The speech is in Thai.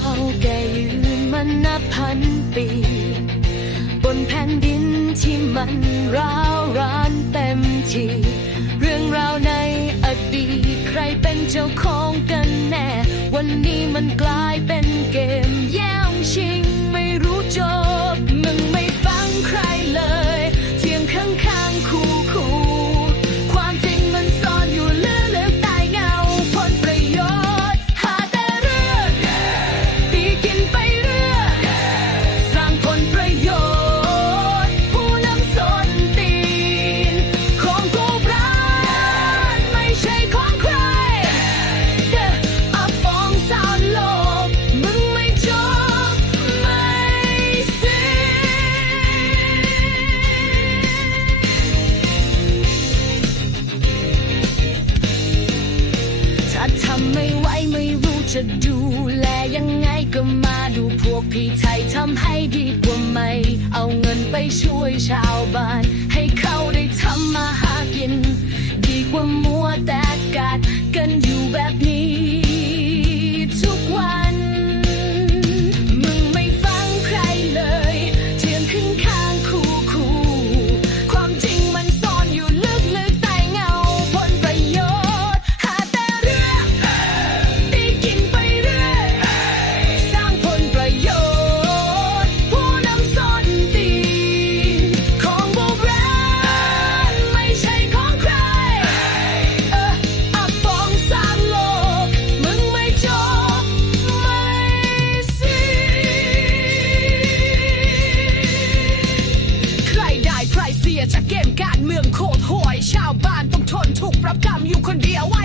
าแก่ยืนมานับพันปี บนแผ่นดินที่มันร้าวรานเต็มทีเรื่องราวในอดีตใครเป็นเจ้าของกันแน่ วันนี้มันกลายเป็นเกมแย่งชิงไม่รู้จบ ไม่ไหวไม่รู้จะดูแลยังไงก็มาดูพวกพี่ไทยทำให้ดีกว่าไหม เอาเงินไปช่วยชาวบ้าน จากเกมการเมืองโคตรห่วย ชาวบ้านต้องทนทุกข์รับกรรมอยู่คนเดียวไว้